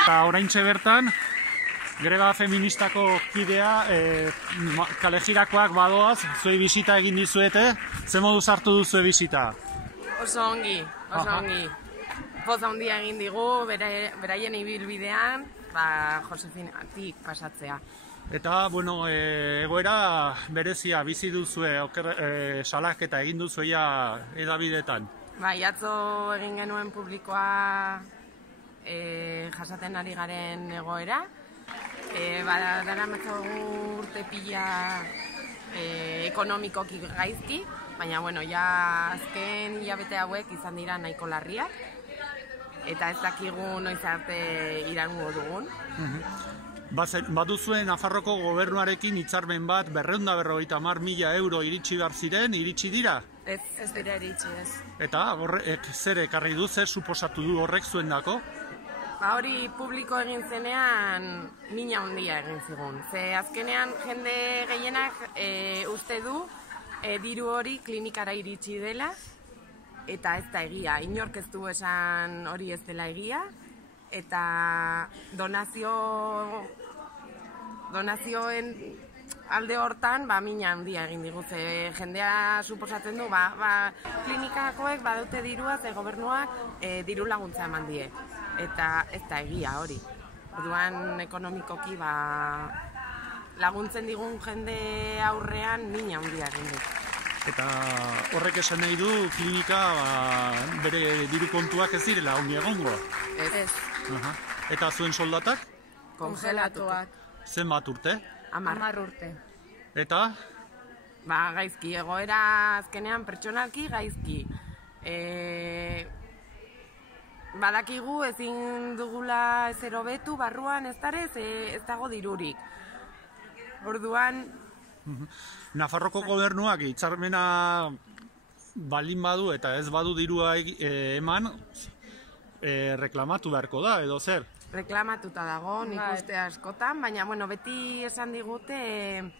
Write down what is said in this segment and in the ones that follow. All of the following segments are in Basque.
Eta oraintxe bertan, greba feministako kidea, kale jirakoak badoaz, zuei bisita egin dizuete, ze modu sartu duzue bisita? Oso ongi, oso ongi. Poz handia egin digu, beraien ibilbidean, Josefinatik pasatzea. Eta, bueno, egoera berezia bizi duzue, salaketa egin duzuea edabidetan. Bai, atzo egin genuen publikoa jasaten ari garen egoera. Dara matzagu urte pila ekonomikoki gaizki, baina, bueno, ja azken hilabete hauek izan dira nahiko larriak, eta ez dakigu noiz arte iraungo dugun. Baduzuen Nafarroko gobernuarekin hitzarmen bat 250.000 euro iritsi behar ziren, iritsi dira? Ez dira iritsi, ez. Eta horrek zer ekarri du, zer suposatu du horrek zuendako? Hori publiko egin zenean mina handia egin zigun. Ze azkenean jende gehienak uste du diru hori klinikara iritsi dela, eta ez da egia. Inork ez du esan hori ez dela egia, eta donazioen alde hortan mina handia egin digu. Ze jendea suposatzen du, klinikakoek badute dirua, ze gobernuak diru laguntza eman die. Eta ez da egia hori. Orduan ekonomikoki laguntzen digun jende aurrean mina handia egin du. Eta horrek esan nahi du klinika bere diru kontuak ez direla ongi egongo? Ez. Eta zuen soldatak? Kongelatuak. Zenbat urte? 10 urte. Eta? Gaizki, egoera azkenean pertsonalki gaizki. Badakigu ezin dugula ezer hobetu barruan ez dago dirurik. Orduan... Nafarroko gobernuak hitzarmena baldin badu eta ez badu dirua eman, reklamatu beharko da, edo zer? Reklamatuta dago, nik uste askotan, baina beti esan digute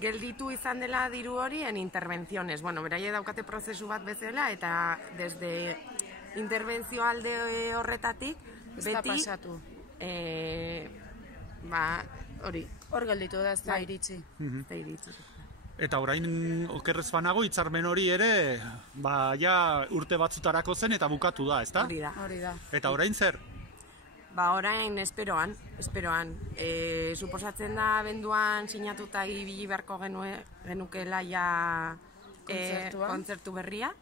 gelditu izan dela diru hori en intervenciones. Beraie daukate prozesu bat bezala eta desde intervenzio alde horretatik beti hori. Hor gelditu da, ez da iritsi. Eta orain okerrez banago hitzarmen hori ere urte batzutarako zen eta bukatu da, ezta? Hori da. Eta orain zer? Orain esperoan. Suposatzen da abenduan sinatuta ibili beharko genukela ja kontzertu berria,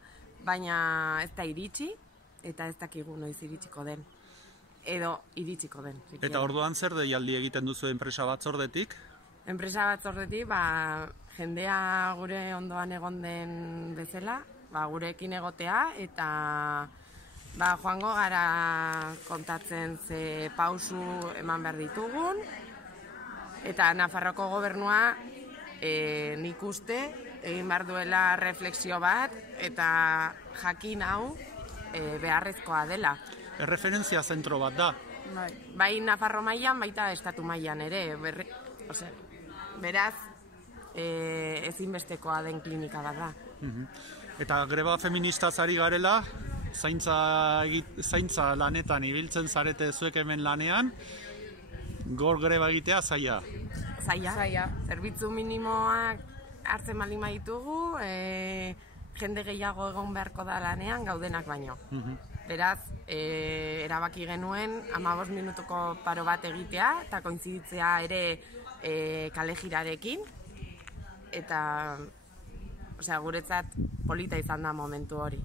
baina ez da iritsi, eta ez dakigu noiz iritsiko den. Edo iritsiko den. Eta orduan zer deialdi egiten duzu enpresa batzordetik? Enpresa batzordetik, jendea gure ondoan egon den bezala, gurekin egotea, eta joango gara kontatzen ze pausu eman behar ditugun, eta Nafarroko gobernua nik uste egin behar duela refleksio bat, eta jakin hau beharrezkoa dela. Erreferentzia zentro bat da. Bai Nafarro mailan, baita estatu mailan ere. Beraz, ezinbestekoa den klinika bat da. Eta greba feministaz ari garela, zaintza lanetan ibiltzen zarete zuek hemen lanean, gor greba egitea zaila? Zaila. Zerbitzu minimoak hartzen baldin baditugu, jende gehiago egon beharko da lanean gaudenak baino. Beraz, erabaki genuen 15 minutuko paro bat egitea eta kointziditzea ere kale jirarekin. Eta guretzat polita izan da momentu hori.